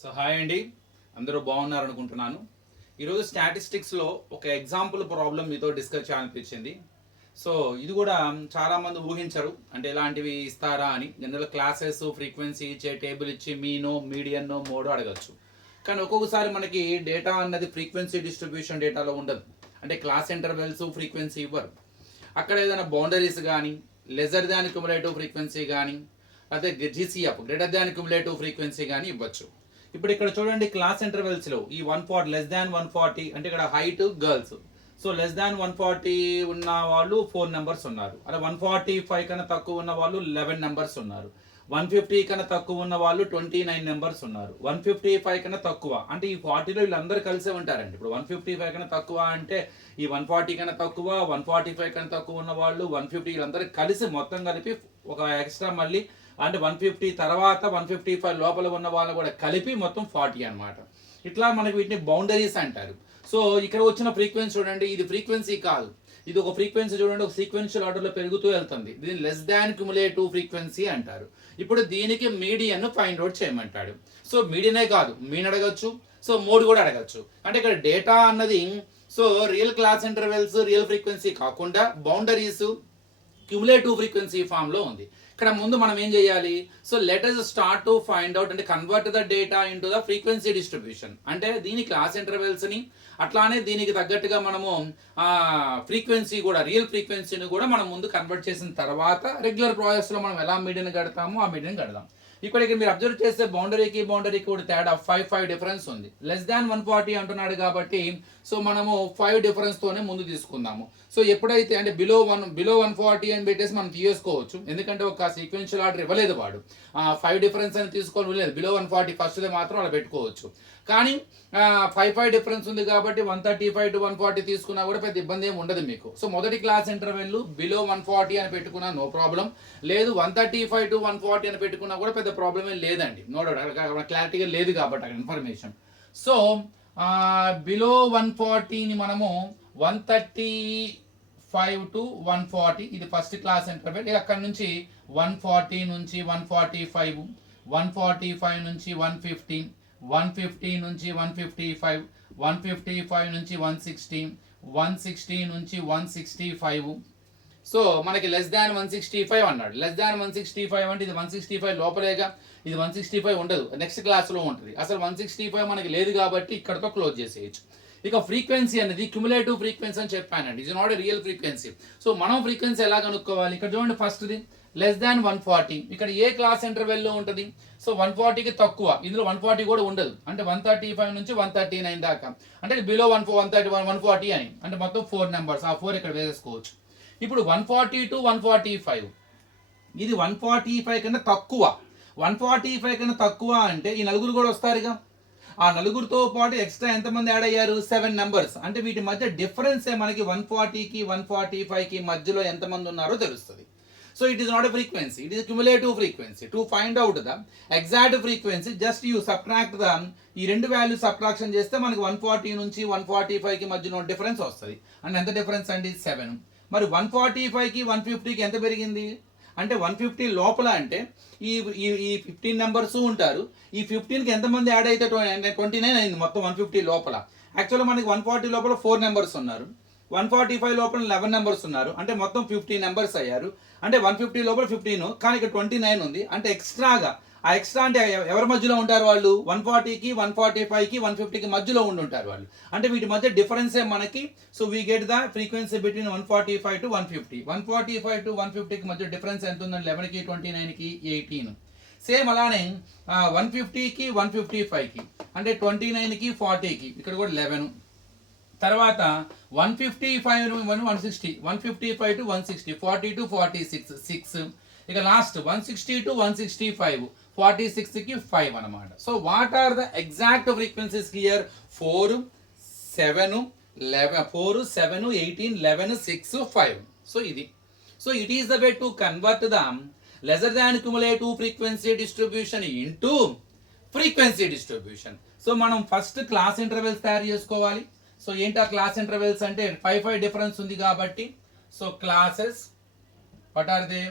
So hi అండి, అందరూ బాగున్నారు అనుకుంటున్నాను. ఈరోజు స్టాటిస్టిక్స్లో ఒక ఎగ్జాంపుల్ ప్రాబ్లం మీతో డిస్కస్ చేయాలనిపించింది. సో ఇది కూడా చాలామంది ఊహించరు, అంటే ఎలాంటివి ఇస్తారా అని. జనరల్ క్లాసెస్ ఫ్రీక్వెన్సీ ఇచ్చే టేబుల్ ఇచ్చి మీనో మీడియన్నో మోడో అడగచ్చు. కానీ ఒక్కొక్కసారి మనకి డేటా అన్నది ఫ్రీక్వెన్సీ డిస్ట్రిబ్యూషన్ డేటాలో ఉండదు. అంటే క్లాస్ ఇంటర్వెల్స్ ఫ్రీక్వెన్సీ ఇవ్వరు. అక్కడ ఏదైనా బౌండరీస్ కానీ, లెజర్ దాన్ క్యుములేటివ్ ఫ్రీక్వెన్సీ కానీ, లేకపోతే GCF greater than cumulative frequency కానీ ఇవ్వచ్చు. ఇప్పుడు ఇక్కడ చూడండి, క్లాస్ ఇంటర్వెల్స్ లో ఈ 140 లెస్ దాన్ 140 అంటే ఇక్కడ height girls. So less than 140 ఉన్న వాళ్ళు 4 నెంబర్స్ ఉన్నారు. అలా 145 కన్నా తక్కువ ఉన్న వాళ్ళు 11 నెంబర్స్ ఉన్నారు. 150 కన్నా తక్కువ ఉన్న వాళ్ళు 29 నెంబర్స్ ఉన్నారు. 155 కన్నా తక్కువ అంటే ఈ 40లో వీళ్ళందరూ కలిసే ఉంటారండి. ఇప్పుడు 155 కన్నా తక్కువ అంటే ఈ 140 కన్నా తక్కువ, 145 కన్నా తక్కువ ఉన్న వాళ్ళు, 150 వీళ్ళందరూ కలిసి మొత్తం కలిపి ఒక ఎక్స్ట్రా మళ్ళీ అంటే 150 తర్వాత 155 లోపల ఉన్న వాళ్ళు కూడా కలిపి మొత్తం 40 అనమాట. ఇట్లా మనకి వీటిని బౌండరీస్ అంటారు. సో ఇక్కడ వచ్చిన ఫ్రీక్వెన్సీ చూడండి, ఇది ఫ్రీక్వెన్సీ కాదు, ఇది ఒక ఫ్రీక్వెన్సీ చూడండి, ఒక సీక్వెన్షియల్ ఆర్డర్లో పెరుగుతూ వెళ్తుంది. దీన్ని లెస్ దాన్ క్యుములేటివ్ ఫ్రీక్వెన్సీ అంటారు. ఇప్పుడు దీనికి మీడియన్ ఫైండ్ అవుట్ చేయమంటాడు. సో మీడియనే కాదు, మీన్ అడగచ్చు, సో మోడ్ కూడా అడగచ్చు. అంటే ఇక్కడ డేటా అన్నది so real class intervals real frequency కాకుండా బౌండరీస్ క్యుములేటివ్ ఫ్రీక్వెన్సీ ఫామ్లో ఉంది. ఇక్కడ ముందు మనం ఏం చేయాలి? So let us start to find out అంటే convert the data into the frequency distribution. అంటే దీని క్లాస్ ఇంటర్వెల్స్ని అట్లానే దీనికి తగ్గట్టుగా మనము ఫ్రీక్వెన్సీ కూడా రియల్ ఫ్రీక్వెన్సీని కూడా మనం ముందు కన్వర్ట్ చేసిన తర్వాత రెగ్యులర్ ప్రాసెస్లో మనం ఎలా మీడియన్ కడతామో ఆ మీడియన్ కడదాం. ఇక్కడ మీరు అబ్జర్వ్ చేస్తే బౌండరీకి కూడా తేడా 5 డిఫరెన్స్ ఉంది. లెస్ దాన్ 140 అంటున్నాడు కాబట్టి సో మనము 5 డిఫరెన్స్ తోనే ముందు తీసుకుందాము. సో ఎప్పుడైతే అంటే బిలో 140 అని పెట్టేసి మనం తీసుకోవచ్చు, ఎందుకంటే ఒక సీక్వెన్షియల్ ఆర్డర్ ఇవ్వలేదు వాడు. 5 డిఫరెన్స్ అని తీసుకోవాలి లేదు, బిలో 140 ఫస్ట్దే మాత్రం అలా పెట్టుకోవచ్చు. కానీ 5 డిఫరెన్స్ ఉంది కాబట్టి 135 to 140 తీసుకున్నా కూడా పెద్ద ఇబ్బంది ఏమి ఉండదు మీకు. సో మొదటి క్లాస్ ఇంటర్వెల్ బిలో 140 అని పెట్టుకున్నా నో ప్రాబ్లం, లేదు 135 to 140 అని పెట్టుకున్నా కూడా పెద్ద ప్రాబ్లం ఏం లేదండి. నో డౌట్, క్లారిటీగా లేదు కాబట్టి అక్కడ ఇన్ఫర్మేషన్. సో బిలో 140ని మనము 135 to 140 ఇది ఫస్ట్ క్లాస్ ఇంటర్వెల్. అక్కడ నుంచి 140 నుంచి 145, 145 నుంచి 150, 150 నుంచి 155, 155 నుంచి 160, 160 నుంచి 165. సో మనకి లెస్ దాన్ 165 అన్నాడు. లెస్ దాన్ 165 అంటే ఇది 165 లోపలేగా, ఇది 165 ఉండదు, నెక్స్ట్ క్లాస్లో ఉంటుంది. అసలు 165 మనకి లేదు కాబట్టి ఇక్కడతో క్లోజ్ చేసేయచ్చు. ఇక ఫ్రీక్వెన్సీ అనేది క్యుములేటివ్ ఫ్రీక్వెన్సీ అని చెప్పానండి, ఇది నాట్ రియల్ ఫ్రీక్వెన్సీ. సో మనం ఫ్రీక్వెన్సీ ఎలా కనుక్కోవాలి? ఇక్కడ చూడండి, ఫస్ట్ది లెస్ దాన్ 140 ఇక్కడ ఏ క్లాస్ ఇంటర్వెల్లో ఉంటుంది? సో 140కి తక్కువ, ఇందులో 140 కూడా ఉండదు, అంటే 135 నుంచి 139 దాకా, అంటే బిలో 140 అని అంటే మొత్తం 4 నెంబర్స్, ఆ 4 ఇక్కడ వేసేసుకోవచ్చు. ఇప్పుడు 140 to 145 ఇది 145 కన్నా తక్కువ. 145 కన్నా తక్కువ అంటే ఈ నలుగురు కూడా వస్తారుగా, ఆ నలుగురితో పాటు ఎక్స్ట్రా ఎంతమంది యాడ్ అయ్యారు? 7 నెంబర్స్. అంటే వీటి మధ్య డిఫరెన్సే మనకి 140కి 145కి మధ్యలో ఎంతమంది ఉన్నారో తెలుస్తుంది. So it is not a frequency, it is cumulative frequency. To find out the exact frequency just you subtract the ఈ రెండు వాల్యూస్ సబ్ట్రాక్షన్ చేస్తే మనకి 140 నుంచి 145కి మధ్యలో డిఫరెన్స్ వస్తుంది. అంటే ఎంత డిఫరెన్స్ అండి? 7. మరి 145కి 150కి ఎంత పెరిగింది అంటే 150 లోపల అంటే ఈ ఈ 15 నెంబర్స్ ఉంటారు. ఈ 15కి ఎంతమంది యాడ్ అయితే 29 అయింది మొత్తం 150 లోపల. యాక్చువల్గా మనకి 140 లోపల 4 నెంబర్స్ ఉన్నారు, 145 లోపల 11 నెంబర్స్ ఉన్నారు, అంటే మొత్తం 50 నెంబర్స్ అయ్యారు. అంటే 150 లోపల 15 కానీ ఇక్కడ 29 ఉంది, అంటే ఎక్స్ట్రాగా ఆ ఎక్స్ట్రా అంటే ఎవరి మధ్యలో ఉంటారు వాళ్ళు? 140కి 145కి 150కి మధ్యలో ఉంటారు వాళ్ళు. అంటే వీటి మధ్య డిఫరెన్సే మనకి. So we get the frequency between 145 to 150. 145 to 150కి మధ్య డిఫరెన్స్ ఎంత ఉందండి? 11కి 29కి 18. సేమ్ అలానే 150కి 155కి అంటే 29కి 40కి ఇక్కడ కూడా 11. తర్వాత 155 160, 155 to 160, 40 to 46 6. ఇక లాస్ట్ 160 to 165 46కి 5 అనమాట. So what are the exact frequencies here? 4 7 11 4 7 18 11 6 5. So ఇది. So it is the way to convert the lesser than cumulative frequency distribution into frequency distribution. So మనం ఫస్ట్ క్లాస్ ఇంటర్వెల్స్ తయారు చేసుకోవాలి. So ఏంటి ఆ class intervals అంటే 5 difference ఉంది కాబట్టి so classes what are they?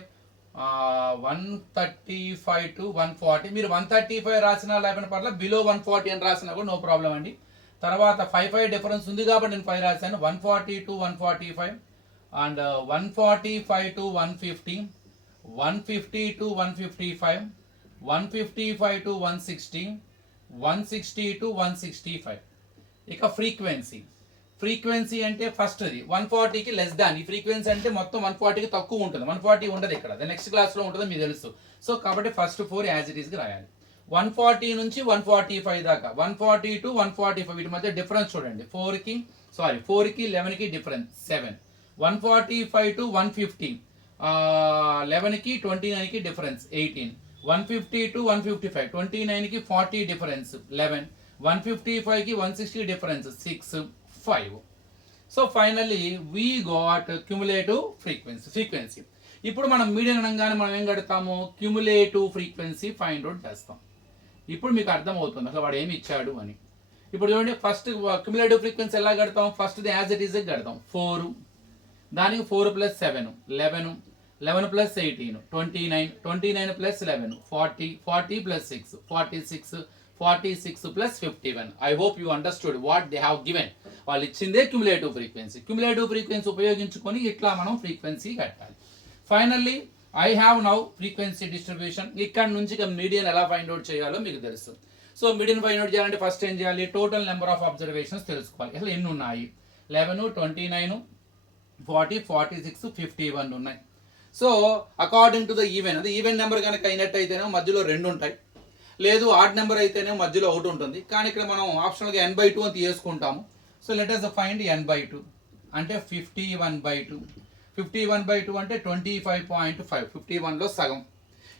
135 to 140, మీరు 135 రాసినా లేకపోయినా పర్ల, బిలో 140 అని రాసినా కూడా నో ప్రాబ్లం అండి. తర్వాత 5 డిఫరెన్స్ ఉంది కాబట్టి నేను 5 రాశాను. 140 to 145 and 145 to 150, 150 to 155, 155 to 160, 160 to 165. ఇక ఫ్రీక్వెన్సీ అంటే ఫస్ట్ అది 140కి లెస్ దాన్. ఈ ఫ్రీక్వెన్సీ అంటే మొత్తం 140కి తక్కువ ఉంటుంది, 140 ఉండదు ఇక్కడ, అది నెక్స్ట్ క్లాస్లో ఉంటుందో మీకు తెలుసు. సో కాబట్టి ఫస్ట్ 4 యాజ్ ఇట్ ఈస్గా రాయాలి. 140 నుంచి 145 దాకా, 140 to 145 వీటి మధ్య డిఫరెన్స్ చూడండి. 4కి 11కి డిఫరెన్స్ 7. 145 to 150, 11కి 29కి డిఫరెన్స్ 18. 150 to 155, 29కి 40 డిఫరెన్స్ 11. 155కి 160 difference 6, 5. So finally we got cumulative frequency. ఇప్పుడు మనం మీడియన్ అనగానే మనం ఏం కడతాము, క్యుములేటివ్ ఫ్రీక్వెన్సీ ఫైండ్ అవుట్ చేస్తాం. ఇప్పుడు మీకు అర్థమవుతుంది అసలు వాడు ఏమి ఇచ్చాడు అని. ఇప్పుడు చూడండి, ఫస్ట్ క్యుములేటివ్ ఫ్రీక్వెన్సీ ఎలా కడతాం, ఫస్ట్ యాజ్ ఇట్ ఈజ్ కడతాం. 4, దానికి 4 + 7 11, 11 + 18 29, 29 + 11 40, 40 + 6 46, 46 + 51. I hope you understood what they have given. వాళ్ళు ఇచ్చిందే క్యుములేటివ్ ఫ్రీక్వెన్సీ ఉపయోగించుకొని ఇట్లా మనం ఫ్రీక్వెన్సీ కట్టాలి. Finally I have now frequency distribution. ఇక్కడ నుంచి మీడియన్ ఎలా ఫైండ్ అవుట్ చేయాలో మీకు తెలుసు. సో మీడియన్ ఫైండ్ అవుట్ చేయాలంటే ఫస్ట్ ఏం చేయాలి, టోటల్ నెంబర్ ఆఫ్ అబ్జర్వేషన్స్ తెలుసుకోవాలి. అసలు ఎన్ని ఉన్నాయి, 11, 29, 40, 46, 51 ఉన్నాయి. So according to the even, అది ఈవెన్ నెంబర్ కనుక అయినట్టయితేనే మధ్యలో 2 ఉంటాయి, లేదు ఆడ్ నెంబర్ అయితేనే మధ్యలో 1 ఉంటుంది. కానీ ఇక్కడ మనం ఆప్షనల్గా n/2 అని తీసుకుంటాము. So let us find n/2 అంటే 51/2. 51/2 అంటే 25.5, 51లో సగం.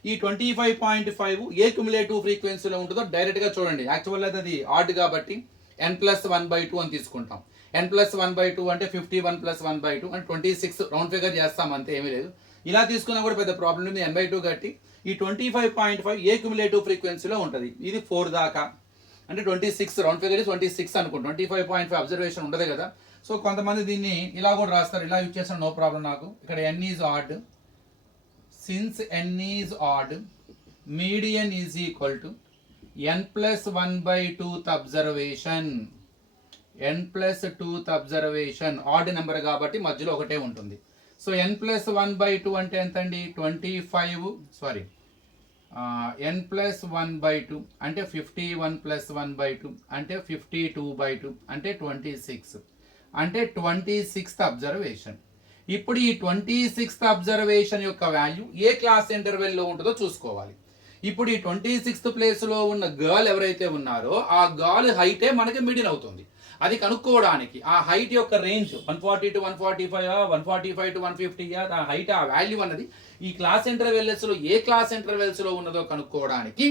ఈ 25.5 ఏ క్యుములేటివ్ ఫ్రీక్వెన్సీలో ఉంటుందో డైరెక్ట్గా చూడండి. యాక్చువల్ అయితే అది ఆడ్ కాబట్టి n+1/2 అని తీసుకుంటాం. n+1/2 అంటే 51 + 1/2 అంటే 26, రౌండ్ ఫిగర్ చేస్తాం అంతే, ఏమీ లేదు. ఇలా తీసుకున్నా కూడా పెద్ద ప్రాబ్లం ఉంది. n/2 కట్టి ఈ 25.5 ఏ క్యుములేటివ్ ఫ్రీక్వెన్సీలో ఉంటుంది. ఇది 4 దాకా అంటే 26, రౌండ్ ఫిగర్ 26 అనుకుంటాం. 25.5 అబ్జర్వేషన్ ఉండదు కదా. సో కొంతమంది దీన్ని ఇలా కూడా రాస్తారు, ఇలా యూజ్ చేస్తాను, నో ప్రాబ్లం నాకు. ఇక్కడ n is odd, since n is odd, median is equal to n+1/2th observation. n+2th observation odd number కాబట్టి మధ్యలో ఒకటే ఉంటుంది. సో n+1/2 అంటే ఎంత అండి, 25, n+1/2 అంటే 51 + 1/2 అంటే 52/2 అంటే 26 అంటే 26th అబ్జర్వేషన్. ఇప్పుడు ఈ 26th అబ్జర్వేషన్ యొక్క వాల్యూ ఏ క్లాస్ ఇంటర్వెల్లో ఉంటుందో చూసుకోవాలి. ఇప్పుడు ఈ 26th ప్లేస్లో ఉన్న గర్ల్ ఎవరైతే ఉన్నారో ఆ గర్ల్ హైటే మనకి మీడియన్ అవుతుంది. అది కనుక్కోవడానికి ఆ హైట్ యొక్క రేంజ్ 140 to 145, 145 to 150, ఆ హైట్, ఆ వాల్యూ అన్నది ఈ క్లాస్ ఇంటర్వెల్స్లో ఏ క్లాస్ ఇంటర్వెల్స్లో ఉన్నదో కనుక్కోవడానికి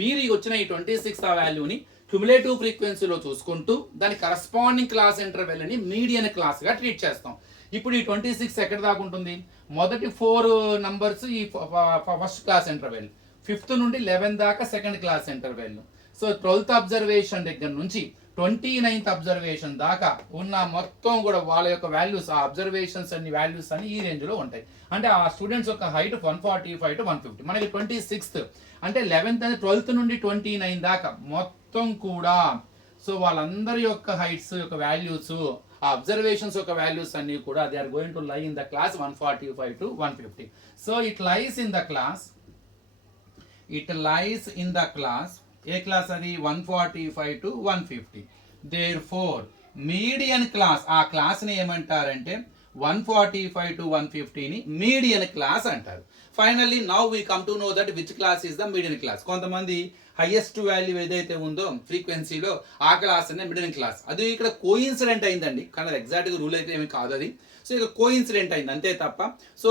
మీరు వచ్చిన ఈ 26th వాల్యూని క్యుములేటివ్ ఫ్రీక్వెన్సీలో చూసుకుంటూ దాని కరస్పాండింగ్ క్లాస్ ఇంటర్వెల్ని మీడియన్ క్లాస్గా ట్రీట్ చేస్తాం. ఇప్పుడు ఈ 26 ఎక్కడ దాకా ఉంటుంది, మొదటి 4 నంబర్స్ ఈ ఫస్ట్ క్లాస్ ఇంటర్వెల్, 5th నుండి 11 దాకా second class interval. So 12th observation దగ్గర నుంచి 29th అబ్జర్వేషన్ దాకా ఉన్న మొత్తం కూడా వాళ్ళ యొక్క వాల్యూస్, ఆ అబ్జర్వేషన్స్ అన్ని వాల్యూస్ అన్ని ఈ రేంజ్లో ఉంటాయి. అంటే ఆ స్టూడెంట్స్ యొక్క హైట్ 145 to 150. మనకి 26th అంటే 11th అని 12th నుండి 29 దాకా మొత్తం కూడా సో వాళ్ళందరి యొక్క హైట్స్ యొక్క వాల్యూస్, ఆ అబ్జర్వేషన్స్ యొక్క వాల్యూస్ అన్ని కూడా they are going to lie in the class 145 to 150. So it lies in the class, ఏ క్లాస్ అది 145 to 150. దేర్ఫోర్ మీడియన్ క్లాస్, ఆ క్లాస్ని ఏమంటారంటే 145 to 150ని మీడియన్ క్లాస్ అంటారు. Finally now we come to know that which class is the median class. కొంతమంది highest value ఏదైతే ఉందో ఫ్రీక్వెన్సీలో ఆ క్లాస్ అనే మీడియన్ క్లాస్. అది ఇక్కడ కోఇన్సిడెంట్ అయిందండి, కానీ అది ఎగ్జాక్ట్గా రూల్ అయితే ఏమి కాదు అది. సో ఇక కోఇన్సిడెంట్ అయింది అంతే తప్ప. సో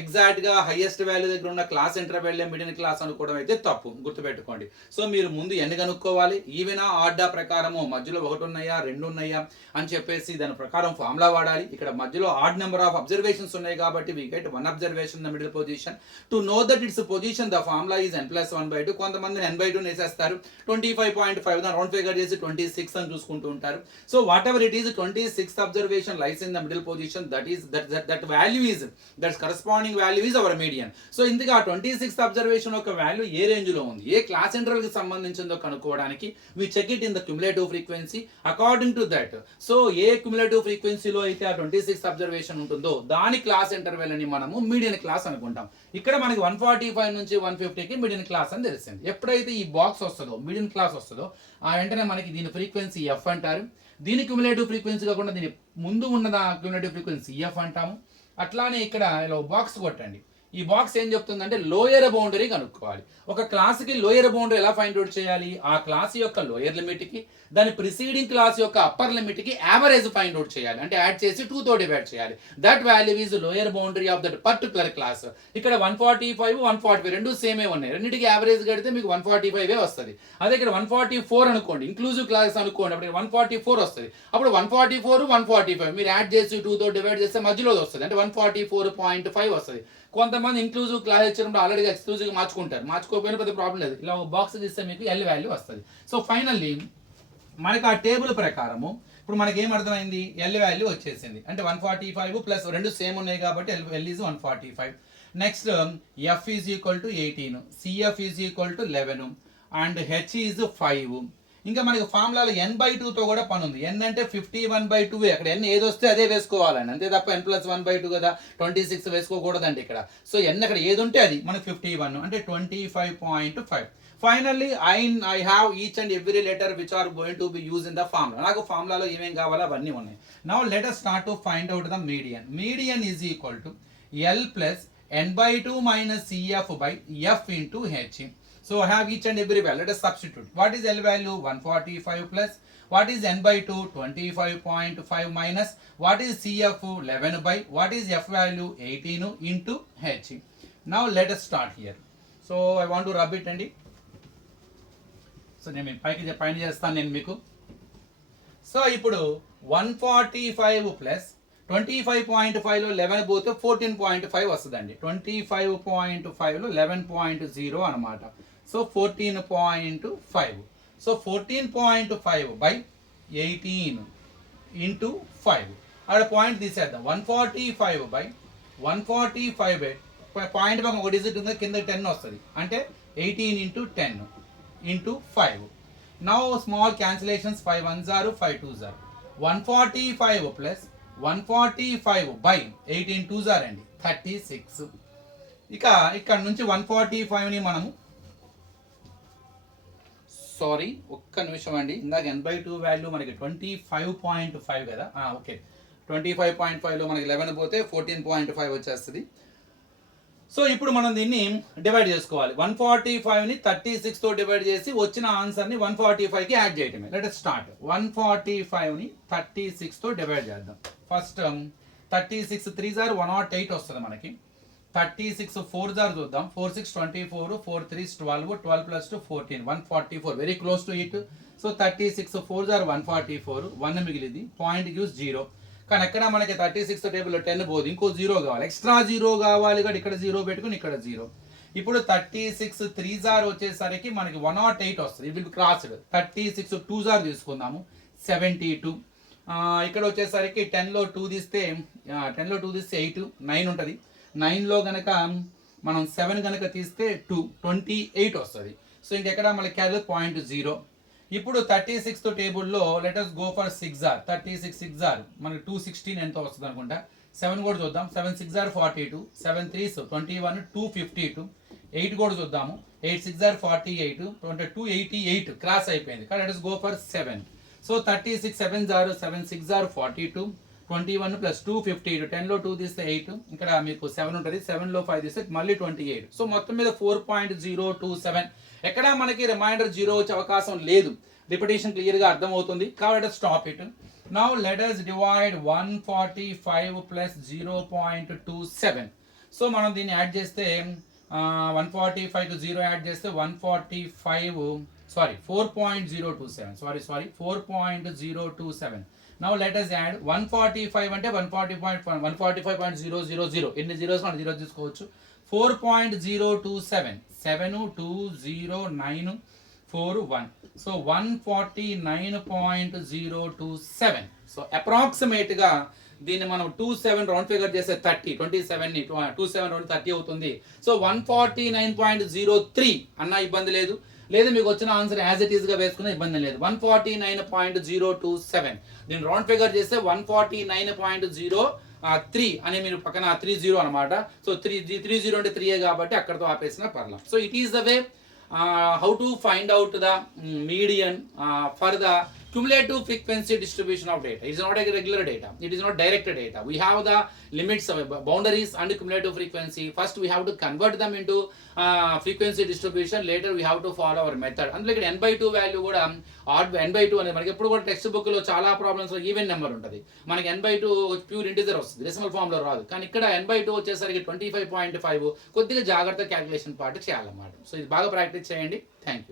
ఎగ్జాక్ట్గా హైయెస్ట్ వాల్యూ దగ్గర ఉన్న క్లాస్ ఇంటర్వెల్ మీడియన్ క్లాస్ అనుకోవడం అయితే తప్పు, గుర్తుపెట్టుకోండి. సో మీరు ముందు ఎన్ని కనుక్కోవాలి, ఈవెనా ఆర్డా ప్రకారము మధ్యలో 1 ఉన్నాయా 2 ఉన్నాయా అని చెప్పేసి దాని ప్రకారం ఫార్ములా వాడాలి. ఇక్కడ మధ్యలో ఆడ్ నెంబర్ ఆఫ్ అబ్జర్వేషన్స్ ఉన్నాయి కాబట్టి we get 1 observation the middle position. To know that it's position the formula is n+1/2. కొంతమంది n/2 వేసేస్తారు, 25.5 దాని రౌండ్ ఫిగర్ చేసి 26 అని చూసుకుంటూ ఉంటారు. So what ever it is, 26th observation lies in the middle position, that value is that corresponding value is our median. So ఇందుకు ఆ 26th observation యొక్క వాల్యూ ఏ రేంజ్లో ఉంది, ఏ క్లాస్ ఇంటర్వల్ కి సంబంధించిందో కనుక్కోవడానికి we check it in the cumulative frequency. According to that, so ఏ cumulative ఫ్రీక్వెన్సీలో అయితే ఆ 26th అబ్జర్వేషన్ ఉంటుందో దాని క్లాస్ ఇంటర్వెల్ అని మనము మీడియన్ క్లాస్ అనుకుంటాం. ఇక్కడ మనకి 145 నుంచి 150కి మీడియన్ క్లాస్ అని తెలిసింది. ఎప్పుడైతే ఈ బాక్స్ వస్తుందో మీడియన్ క్లాస్ వస్తుందో ఆ వెంటనే మనకి దీని ఫ్రీక్వెన్సీ ఎఫ్ అంటారు. దీని క్యుములేటివ్ ఫ్రీక్వెన్సీ కాకుండా దీని ముందు ఉన్నది ఆ క్యుములేటివ్ ఫ్రీక్వెన్సీ ఎఫ్ అంటాము. అట్లానే ఇక్కడ ఇలా బాక్స్ కొట్టండి. ఈ బాక్స్ ఏం చెప్తుందంటే లోయర్ బౌండరీ కనుక్కోవాలి. ఒక క్లాస్కి లోయర్ బౌండరీ ఎలా ఫైండ్ అవుట్ చేయాలి, ఆ క్లాస్ యొక్క లోయర్ లిమిట్కి దాని ప్రిసీడింగ్ క్లాస్ యొక్క అప్పర్ లిమిట్కి యావరేజ్ ఫైండ్ అవుట్ చేయాలి. అంటే యాడ్ చేసి 2 తో డివైడ్ చేయాలి. That value is lower boundary of that particular class. ఇక్కడ 145 145 రెండు సేమే ఉన్నాయి. రెండింటికి యావరేజ్ కడితే మీకు 145 వస్తుంది. అదే ఇక్కడ 144 అనుకోండి, ఇంక్లూజివ్ క్లాస్ అనుకోండి, అప్పుడు 144 వస్తుంది. అప్పుడు 144 145 మీరు యాడ్ చేసి 2 తో డివైడ్ చేస్తే మధ్యలో వస్తుంది, అంటే 144.5 వస్తుంది. కొంతమంది ఇంక్లూజివ్ క్లాస్ ఇచ్చినప్పుడు ఆల్రెడీ ఎక్స్క్లూజివ్ మార్చుకుంటారు, మార్చుకోకపోయినా పెద్ద ప్రాబ్లం లేదు. ఇలా బాక్స్ ఇస్తే మీకు ఎల్ వాల్యూ వస్తుంది. సో ఫైనల్లీ మనకి ఆ టేబుల్ ప్రకారము ఇప్పుడు మనకి ఏం అర్థమైంది, ఎల్ వాల్యూ వచ్చేసింది. అంటే 145 ప్లస్ రెండు సేమ్ ఉన్నాయి కాబట్టి L is 145. Next F is equal to 18, CF is equal to 11 and H is 5. ఇంకా మనకి ఫార్ములాలో n/2తో కూడా పని ఉంది. n అంటే 51/2, అక్కడ n ఏది వస్తే అదే వేసుకోవాలండి, అంతే తప్ప n+1/2 కదా 26 వేసుకోకూడదండి ఇక్కడ. సో n అక్కడ ఏది ఉంటే అది మనకి 51 అంటే 25.5. Finally I have each and every letter which are going to be use in the formula. నాకు ఫార్ములాలో ఏమేం కావాలో అవన్నీ ఉన్నాయి. Now let us start to find out the median. Median is equal to l plus n/2 minus cf by f into h. So I have each and every value. Let us substitute. What is L value? 145 plus. What is n/2? 25.5 minus. What is CF? 11 by. What is F value? 18 into H. Now let us start here. So I want to rub it and so నేను పైకి పైన చేస్తాను నేను మీకు. So ఇప్పుడు 145 plus 25.5లో 11 పోతే 14.5 వస్తుందండి. 25.5లో 11.0 అనమాట. సో 14.5. So 14.5 by 18 into 5. అక్కడ పాయింట్ తీసేద్దాం. 145 బై 145 పాయింట్ పక్కన ఒక డిజిట్ ఉంది, కింద 10 వస్తుంది, అంటే 18 into 10 into 5. Now small cancellations, 5 1s are 5 2s are 145 plus 145 by 18 2s are అండి 36. ఇక ఇక్కడ నుంచి 145ని మనము సారీ ఒక్క నిమిషం అండి, ఇందాక n/2 వాల్యూ మనకి 25.5 కదా, ఓకే 25.5లో మనకి 11 పోతే 14.5 వచ్చేస్తుంది. సో ఇప్పుడు మనం దీన్ని డివైడ్ చేసుకోవాలి. 145ని 36తో డివైడ్ చేసి వచ్చిన ఆన్సర్ని 145కి యాడ్ చేయటమే. Let us start. 145ని 36తో డివైడ్ చేద్దాం. ఫస్ట్ 36 3s are 108 వస్తుంది మనకి. 36 4s are చూద్దాం. 4 6 24, 4 3s 12, 12 plus 2 14, 144, very close to it. So 36 4s are 144, 1 మిగిలింది, పాయింట్ గివ్స్ 0. కానీ ఎక్కడ మనకి 36 టేబుల్లో 10 పోదు, ఇంకో 0 కావాలి, ఎక్స్ట్రా 0 కావాలి కాబట్టి ఇక్కడ 0 పెట్టుకుని ఇక్కడ 0. ఇప్పుడు 36 3s are వచ్చేసరికి మనకి 108 వస్తుంది. ఇది క్రాస్డ్. 36 2s are తీసుకుందాము, 72. ఇక్కడ వచ్చేసరికి 10లో 2 తీస్తే 8 9 ఉంటుంది. 9లో కనుక మనం 7 కనుక తీస్తే 28 వస్తుంది. సో ఇంకెక్కడ మనకి క్యారీ పాయింట్ 0. ఇప్పుడు 36th టేబుల్లో let us go for 6r. 36 6r మనకి 216 ఎంతో వస్తుంది అనుకుంటా. 7 కూడా చూద్దాం. 7 6r 42, 7 3s 21, 252. 8 కూడా చూద్దాము. 8 6r 48, 288 క్రాస్ అయిపోయింది. కానీ let us go for 7. So 36 7s are 7 6r 42, 21 plus 258, 10లో 2 తీస్తే 8, ఇక్కడ మీకు 7 ఉంటుంది, 7లో 5 తీస్తే మళ్ళీ 28. సో మొత్తం మీద 4.027. ఎక్కడ మనకి రిమైండర్ 0 వచ్చే అవకాశం లేదు. రిపిటేషన్ క్లియర్గా అర్థమవుతుంది కాబట్టి stop it. Now let us divide 145 plus 0.27. So మనం దీన్ని యాడ్ చేస్తే 145కి 0 యాడ్ చేస్తే 4.027. Now let us add 145 అంటే 145.000 ఎన్ని జీరోస్ మనం జీరో తీసుకోవచ్చు. 4.027 7209141. సో 149.027. సో అప్రాక్సిమేట్గా దీన్ని మనం 27 రౌండ్ ఫిగర్ చేస్తే 30, 27 ని 27 రౌండ్ 30 అవుతుంది. సో 149.03 అన్న ఇబ్బంది లేదు. లేదా మీకు వచ్చిన ఆన్సర్ యాజ్ ఇట్ ఈస్ గా వేసుకున్న ఇబ్బంది లేదు. 149.027 దీన్ని రౌండ్ ఫిగర్ చేస్తే 149.03 అని మీరు పక్కన 30 అనమాట. సో 30 అంటే 3 కాబట్టి అక్కడతో ఆపేసిన పర్లా. So it is the way how to find out the median for the cumulative frequency distribution of data. It is not a regular data, it is not direct data. We have the limits, boundaries and cumulative frequency. First we have to convert them into frequency distribution, later we have to follow our method. అందులో ఇక్కడ n/2 value కూడా n/2 అనేది మనకి ఎప్పుడు కూడా text book లో చాలా problems లో ఈవెన్ నెంబర్ ఉంటుంది. మనకి n/2 ప్యూర్ ఇంటిజర్ వస్తుంది, డెసిమల్ ఫామ్ లో రాదు. కానీ ఇక్కడ n/2 వచ్చేసరికి 25.5 కొద్దిగా జాగ్రత్త క్యాలిక్యులేషన్ పార్ట్ చేయాలన్నమాట. సో ఇది బాగా ప్రాక్టీస్ చేయండి. Thank you.